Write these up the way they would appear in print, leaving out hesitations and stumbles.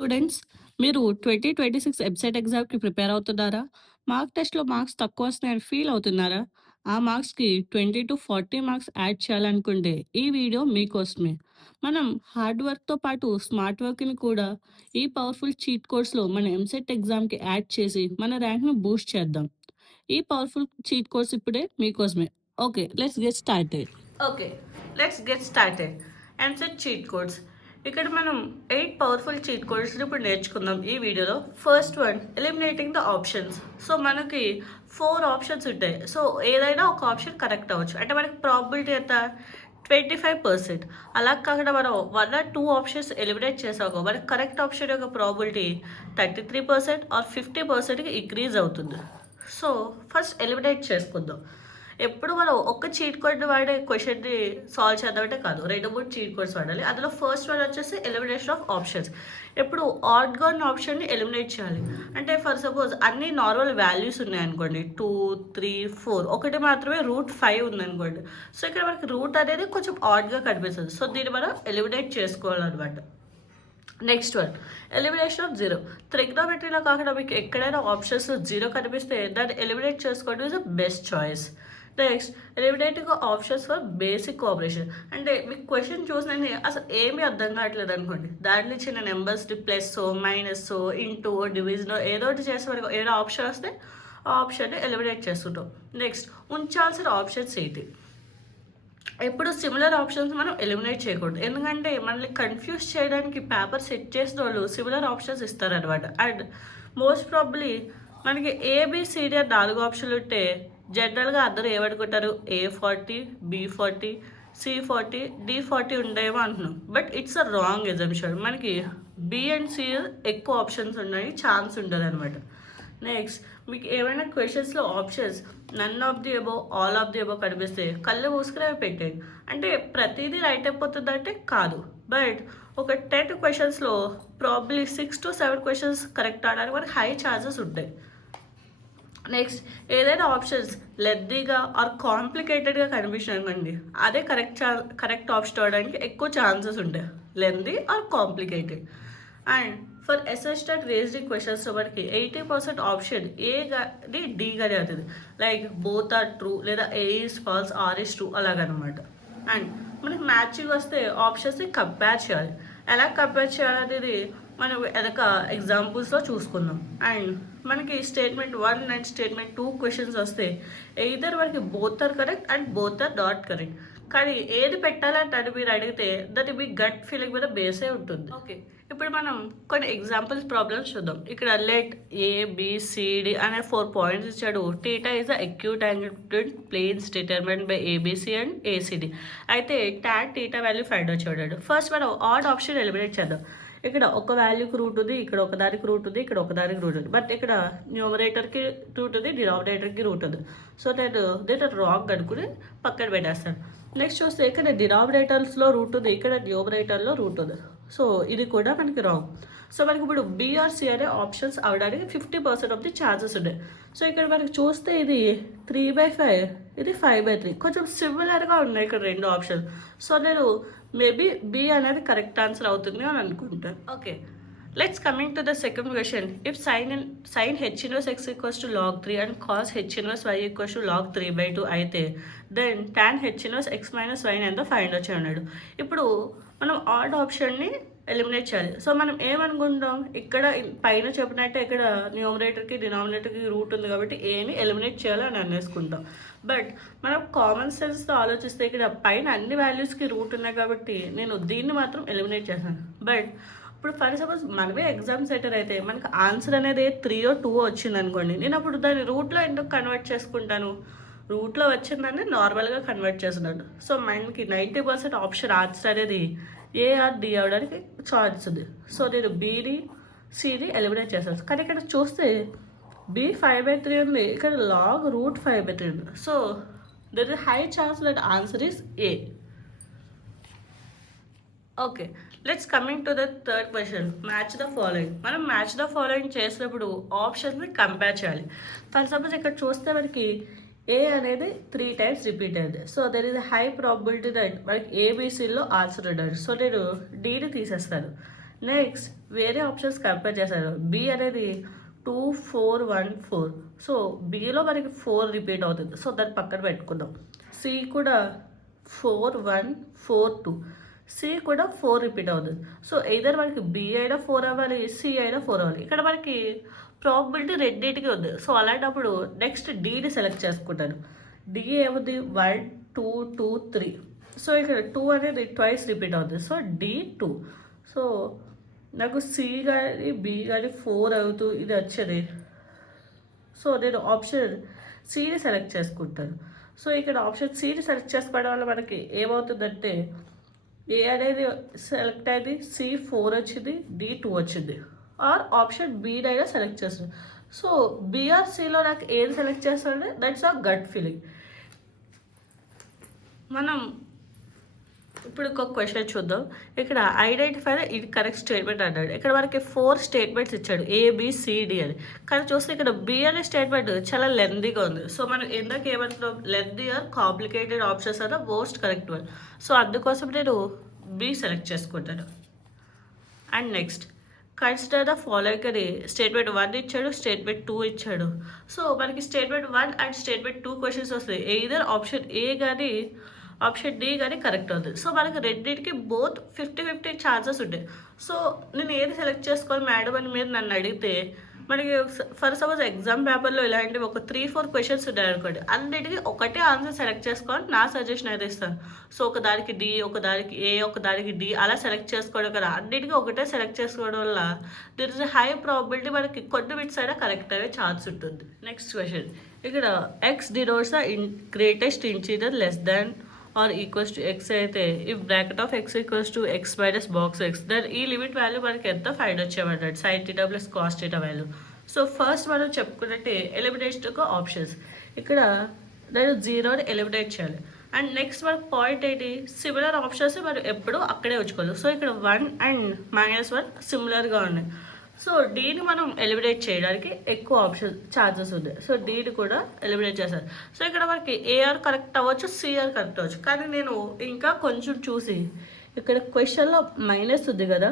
Students, మీరు 2026 ఎంసెట్ ఎగ్జామ్‌కి prepare అవుతున్నారా? మాక్ టెస్ట్‌లో మార్క్స్ తక్కువ వస్తున్నాయని ఫీల్ అవుతున్నారా? ఆ మార్క్స్‌కి 20-40 మార్క్స్ యాడ్ చేయాలనుకుంటే ఈ వీడియో మీకోసమే. మనం హార్డ్ వర్క్‌తో పాటు స్మార్ట్ వర్క్‌ని కూడా ఈ పవర్‌ఫుల్ చీట్ కోడ్స్‌లో మన ఎంసెట్ ఎగ్జామ్‌కి యాడ్ చేసి మన ర్యాంక్‌ని బూస్ట్ చేద్దాం. ఈ పవర్‌ఫుల్ చీట్ కోడ్స్ ఇప్పుడే మీకోసమే. Okay, let's get started. Okay, let's get started. EAMCET cheat codes. ఇక్కడ మనం 8 పవర్ఫుల్ చీట్ కోడ్స్ని ఇప్పుడు నేర్చుకుందాం ఈ వీడియోలో. First one, eliminating the options. So మనకి 4 ఆప్షన్స్ ఉంటాయి. సో ఏదైనా ఒక ఆప్షన్ కరెక్ట్ అవ్వచ్చు. అంటే మనకి ప్రాబిలిటీ ఎంత? 25%. అలా కాకుండా మనం 1 or 2 ఆప్షన్స్ ఎలిమినేట్ చేసాక మనకి కరెక్ట్ ఆప్షన్ యొక్క ప్రాబిలిటీ 33% ఆర్ 50%కి ఇంక్రీజ్ అవుతుంది. సో ఫస్ట్ ఎలిమినేట్ చేసుకుందాం. ఎప్పుడు మనం ఒక్క చీట్ కోడ్ వాడే క్వశ్చన్ని సాల్వ్ చేద్దామంటే కాదు, 2-3 చీట్ కోడ్స్ వాడాలి. అందులో ఫస్ట్ వన్ వచ్చేసి ఎలిమినేషన్ ఆఫ్ ఆప్షన్స్. ఎప్పుడు ఆడ్గా ఉన్న ఆప్షన్ని ఎలిమినేట్ చేయాలి. అంటే ఫర్ సపోజ్ అన్ని నార్మల్ వాల్యూస్ ఉన్నాయనుకోండి, 2, 3, 4, ఒకటి మాత్రమే √5 ఉందనుకోండి. సో ఇక్కడ మనకి రూట్ అనేది కొంచెం ఆడ్గా కనిపిస్తుంది. సో దీన్ని మనం ఎలిమినేట్ చేసుకోవాలన్నమాట. Next one, elimination of zero. ట్రిగ్నోమెట్రీలో కాకుండా మీకు ఎక్కడైనా ఆప్షన్స్ జీరో కనిపిస్తే దాన్ని ఎలిమినేట్ చేసుకోవడం is the best choice. Next, eliminating options for basic operation. అంటే మీకు క్వశ్చన్ చూసిన అసలు ఏమీ అర్థం కావట్లేదు అనుకోండి, దాంట్లో ఇచ్చిన నెంబర్స్ని ప్లస్ మైనస్ ఇంటూ డివిజన్ ఏదో ఒకటి చేస్తే మనకు ఏదో ఆప్షన్ వస్తే ఆ ఆప్షన్ని ఎలిమినేట్ చేస్తుంటాం. నెక్స్ట్, ఉంచాల్సిన ఆప్షన్స్ ఏంటి? ఎప్పుడు సిమిలర్ ఆప్షన్స్ మనం ఎలిమినేట్ చేయకూడదు. ఎందుకంటే మనల్ని కన్ఫ్యూజ్ చేయడానికి పేపర్ సెట్ చేసిన వాళ్ళు సిమిలర్ ఆప్షన్స్ ఇస్తారనమాట. అండ్ మోస్ట్ ప్రాబ్లీ మనకి ఏబిసిడి అని 4 ఆప్షన్లు ఉంటే జనరల్గా అందరూ ఏమనుకుంటారు, A40, B40, C40, D40 ఉండేమో అంటున్నాం. But it's a wrong assumption. మనకి బి అండ్ సి ఎక్కువ ఆప్షన్స్ ఉన్నాయి, ఛాన్స్ ఉండదు అనమాట. నెక్స్ట్, మీకు ఏమైనా క్వశ్చన్స్లో options none of the above, all of the above కనిపిస్తే కళ్ళు మూసుకునే పెట్టేయండి. అంటే ప్రతిదీ రైట్ అయిపోతుందంటే కాదు, బట్ ఒక 10 క్వశ్చన్స్లో ప్రాబ్లీ 6 to 7 క్వశ్చన్స్ కరెక్ట్ అవడానికి మనకి హై ఛాన్సెస్ ఉంటాయి. నెక్స్ట్, ఏదైనా ఆప్షన్స్ లెద్దీగా ఆర్ కాంప్లికేటెడ్గా కనిపించండి, అదే కరెక్ట్ ఆప్షన్ అవడానికి ఎక్కువ ఛాన్సెస్ ఉంటాయి, lengthy are complicated. And for అసిస్టెంట్ రేస్డ్ క్వశ్చన్స్ మనకి 80% ఆప్షన్ ఏ కానీ డి కానీ అవుతుంది. లైక్ బోత్ ఆర్ ట్రూ, లేదా A is false, R is true, అలాగనమాట. అండ్ మనకి మ్యాచింగ్ వస్తే ఆప్షన్స్ని కంపేర్ చేయాలి. ఎలా కంపేర్ చేయాలనేది మనం వెనక ఎగ్జాంపుల్స్లో చూసుకుందాం. అండ్ మనకి స్టేట్మెంట్ 1 అండ్ స్టేట్మెంట్ 2 క్వశ్చన్స్ వస్తే ఎయిదర్ మనకి both are correct and both are not correct. కానీ ఏది పెట్టాలంటే అని మీరు అడిగితే దాన్ని మీ గట్ ఫీలింగ్ మీద బేసే ఉంటుంది. ఓకే, ఇప్పుడు మనం కొన్ని ఎగ్జాంపుల్స్ ప్రాబ్లమ్స్ చూద్దాం. ఇక్కడ లెట్ ఏబిసిడి అనే 4 పాయింట్స్ ఇచ్చాడు. Theta is the acute angle between planes determined by ABC and ACD. అయితే tan theta value find out చేయడాడు. ఫస్ట్ మనం ఆడ్ ఆప్షన్ ఎలిమినేట్ చేద్దాం. ఇక్కడ ఒక వాల్యూకి రూట్ ఉంది, ఇక్కడ ఒకదానికి రూట్ ఉంది, ఇక్కడ ఒకదానికి రూట్ ఉంది. బట్ ఇక్కడ న్యూమరేటర్కి రూట్ ఉంది, డినామినేటర్కి రూట్ ఉంది. సో నేను దీంట్లో రాంగ్ అనుకుని పక్కన పెట్టేస్తాను. నెక్స్ట్ చూస్తే ఇక్కడ డినామినేటర్స్లో రూట్ ఉంది, ఇక్కడ న్యూమరేటర్లో రూట్ ఉంది. సో ఇది కూడా మనకి రాంగ్. సో మనకి ఇప్పుడు బీఆర్సి అనే ఆప్షన్స్ అవడానికి 50% ఆఫ్ ది ఛాన్సెస్ ఉన్నాయి. సో ఇక్కడ మనకి చూస్తే ఇది 3/5, ఇది 5/3, కొంచెం సిమిలర్గా ఉన్నాయి ఇక్కడ రెండు ఆప్షన్స్. సో నేను మేబీ బి అనేది కరెక్ట్ ఆన్సర్ అవుతుంది అని అనుకుంటాను. Okay, let's coming to the second question. If sine H inverse x equals to log 3 and cos H inverse y equals to log 3/2 అయితే then tan H inverse x minus y ఎంత find out చేయన్నాడు. ఇప్పుడు మనం add ఆప్షన్ని eliminate చేయాలి. So మనం ఏమనుకుంటాం, ఇక్కడ పైన చెప్పినట్టే ఇక్కడ న్యూమరేటర్కి డినామినేటర్కి రూట్ ఉంది కాబట్టి ఏని ఎలిమినేట్ చేయాలని అనేసుకుంటాం. బట్ మనం కామన్ సెన్స్తో ఆలోచిస్తే ఇక్కడ పైన అన్ని వాల్యూస్కి రూట్ ఉన్నాయి కాబట్టి నేను దీన్ని మాత్రం ఎలిమినేట్ చేశాను. బట్ ఇప్పుడు ఫర్ సపోజ్ మనమే ఎగ్జామ్ సెంటర్ అయితే మనకు ఆన్సర్ అనేది 3 or 2 వచ్చింది అనుకోండి, నేను అప్పుడు దాన్ని రూట్లో ఎందుకు కన్వర్ట్ చేసుకుంటాను? రూట్లో వచ్చిందని నార్మల్గా కన్వర్ట్ చేస్తున్నాడు. సో మనకి 90% ఆప్షన్ ఆన్సర్ అనేది ఏ ఆర్ డి అవడానికి ఛాన్స్ ఉంది. సో నేను బీని సిని ఎలిమినేట్ చేస్తాను. కానీ ఇక్కడ చూస్తే బి 5/3 ఉంది, ఇక్కడ లాగ్ √5/3 ఉంది. So there is high chance that answer is A. Okay, let's coming to the third question, match the following. మనం మ్యాచ్ ద ఫాలోయింగ్ చేసినప్పుడు ఆప్షన్స్ని కంపేర్ చేయాలి. ఫర్ సపోజ్ ఇక్కడ చూస్తే మనకి ఏ అనేది 3 times రిపీట్ అయింది. So there is high probability that మనకి ఏబీసీలో ఆన్సర్ ఉండదు. సో నేను డీని తీసేస్తాను. నెక్స్ట్ వేరే ఆప్షన్స్ కంపేర్ చేశారు. బి అనేది 2, 4, 1, 4. సో బిలో మనకి 4 రిపీట్ అవుతుంది. సో దాన్ని పక్కన పెట్టుకుందాం. సి కూడా 4, 1, 4, 2. సి కూడా 4 రిపీట్ అవుతుంది. సో ఎయిదర్ మనకి బి అయినా 4 అవ్వాలి, సి అయినా 4 అవ్వాలి. ఇక్కడ మనకి ప్రాబిలిటీ రెండింటికి ఉంది. సో అలాంటప్పుడు నెక్స్ట్ డీని సెలెక్ట్ చేసుకుంటాను. డి ఏముంది 1, 2, 2, 3. సో ఇక్కడ 2 అనేది ట్వైస్ రిపీట్ అవుతుంది. So D 2. సో నాకు సి కానీ బి కానీ 4 అవుతూ ఇది వచ్చేది. సో నేను ఆప్షన్ సిని సెలెక్ట్ చేసుకుంటాను. సో ఇక్కడ ఆప్షన్ సిని సెలెక్ట్ చేసుకోవడం వల్ల మనకి ఏమవుతుందంటే ఏ అనేది సెలెక్ట్ అయింది, సి 4 వచ్చింది, డి 2 వచ్చింది. ఆర్ ఆప్షన్ బీనైనా సెలెక్ట్ చేస్తుంది. సో బి ఆర్ సిలో నాకు ఏది సెలెక్ట్ చేస్తానంటే దట్స్ అ గట్ ఫీలింగ్. మనం ఇప్పుడు ఇంకొక క్వశ్చన్ చూద్దాం. ఇక్కడ ఐడెంటిఫై ఇది కరెక్ట్ స్టేట్మెంట్ అన్నాడు. ఇక్కడ మనకి 4 స్టేట్మెంట్స్ ఇచ్చాడు, ఏబిసిడి అని. కానీ చూస్తే ఇక్కడ బి అనే స్టేట్మెంట్ చాలా లెందీగా ఉంది. సో మనం ఎందుకు ఏమంటున్నాం, lengthy are complicated options are the most correct one. So అందుకోసం నేను బి సెలెక్ట్ చేసుకుంటాను. And next consider the following అని స్టేట్మెంట్ 1 ఇచ్చాడు, స్టేట్మెంట్ 2 ఇచ్చాడు. సో మనకి స్టేట్మెంట్ 1 అండ్ స్టేట్మెంట్ 2 క్వశ్చన్స్ వస్తాయి. ఎయిదర్ ఆప్షన్ ఏ కానీ ఆప్షన్ డి కానీ కరెక్ట్ అవుతుంది. సో మనకి రెండింటికి బోత్ 50-50 ఛాన్సెస్ ఉంటాయి. సో నేను ఏది సెలెక్ట్ చేసుకోవాలి మేడం అని మీరు నన్ను అడిగితే, మనకి ఫర్ సపోజ్ ఎగ్జామ్ పేపర్లో ఇలాంటివి ఒక 3-4 క్వశ్చన్స్ ఉన్నాయి అనుకోండి, అన్నిటికీ ఒకటే ఆన్సర్ సెలెక్ట్ చేసుకోవాలి నా సజెషన్ అయితే ఇస్తాను. సో ఒకదానికి డి, ఒకదానికి ఏ, ఒకదానికి డి అలా సెలెక్ట్ చేసుకోవడం కదా, అన్నిటికీ ఒకటే సెలెక్ట్ చేసుకోవడం వల్ల దిర్ ఇస్ హై ప్రాబిలిటీ మనకి కొన్ని బిట్స్ అయినా కరెక్ట్ అయ్యే ఛాన్స్ ఉంటుంది. నెక్స్ట్ క్వశ్చన్, ఇక్కడ x denotes the greatest integer less than or equals to x అయితే, if bracket of x equals to x minus box x, then ఈ limit value మనకి ఎంత ఫైండ్ వచ్చేయమంటాడు, sine theta plus cos theta value. So first మనం చెప్పుకున్నట్టే elimination options. ఇక్కడ నేను జీరోని ఎలిమినేట్ చేయాలి. అండ్ నెక్స్ట్ మనకు పాయింట్ ఏంటి, సిమిలర్ ఆప్షన్స్ మనం ఎప్పుడూ అక్కడే ఉంచుకోవాలి. సో ఇక్కడ 1 అండ్ -1 సిమిలర్గా ఉన్నాయి. సో డీని మనం ఎలిమినేట్ చేయడానికి ఎక్కువ ఆప్షన్ ఛాన్సెస్ ఉంది. సో డీని కూడా ఎలిమినేట్ చేస్తారు. సో ఇక్కడ మనకి ఏఆర్ కరెక్ట్ అవ్వచ్చు, సిఆర్ కరెక్ట్ అవ్వచ్చు. కానీ నేను ఇంకా కొంచెం చూసి ఇక్కడ క్వశ్చన్లో మైనస్ ఉంది కదా,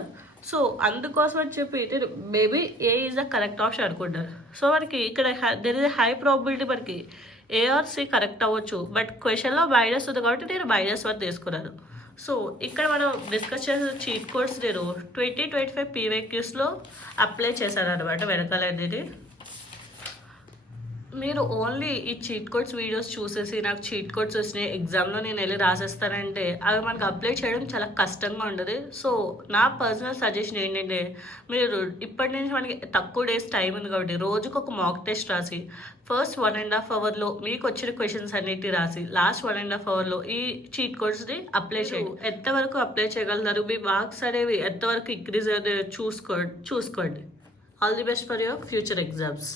సో అందుకోసం అని చెప్పి నేను maybe A is the correct option అనుకుంటాను. సో మనకి ఇక్కడ దెర్ ఇస్ హై ప్రాబిలిటీ మనకి ఏఆర్ సి కరెక్ట్ అవ్వచ్చు. బట్ క్వశ్చన్లో మైనస్ ఉంది కాబట్టి నేను -1 తీసుకున్నాను. సో ఇక్కడ మనం డిస్కస్ చేసిన చీట్ కోడ్స్ నేను 2025 PYQస్లో అప్లై చేశాను అనమాట వెనకాల అనేది. మీరు ఓన్లీ ఈ చీట్ కోడ్స్ వీడియోస్ చూసేసి నాకు చీట్ కోడ్స్ వచ్చినాయి ఎగ్జామ్లో నేను వెళ్ళి రాసేస్తానంటే అవి మనకు అప్లై చేయడం చాలా కష్టంగా ఉంటుంది. సో నా పర్సనల్ సజెషన్ ఏంటంటే, మీరు ఇప్పటి నుంచి మనకి తక్కువ డేస్ టైం ఉంది కాబట్టి రోజుకు ఒక మాక్ టెస్ట్ రాసి ఫస్ట్ 1.5 అవర్లో మీకు వచ్చిన క్వశ్చన్స్ అన్నిటి రాసి లాస్ట్ 1.5 అవర్లో ఈ చీట్ కోడ్స్ని అప్లై చేయండి. ఎంతవరకు అప్లై చేయగలుగుతారు, మీ మార్క్స్ అనేవి ఎంతవరకు ఇంక్రీజ్ అనేది చూసుకోండి. All the best for your future exams.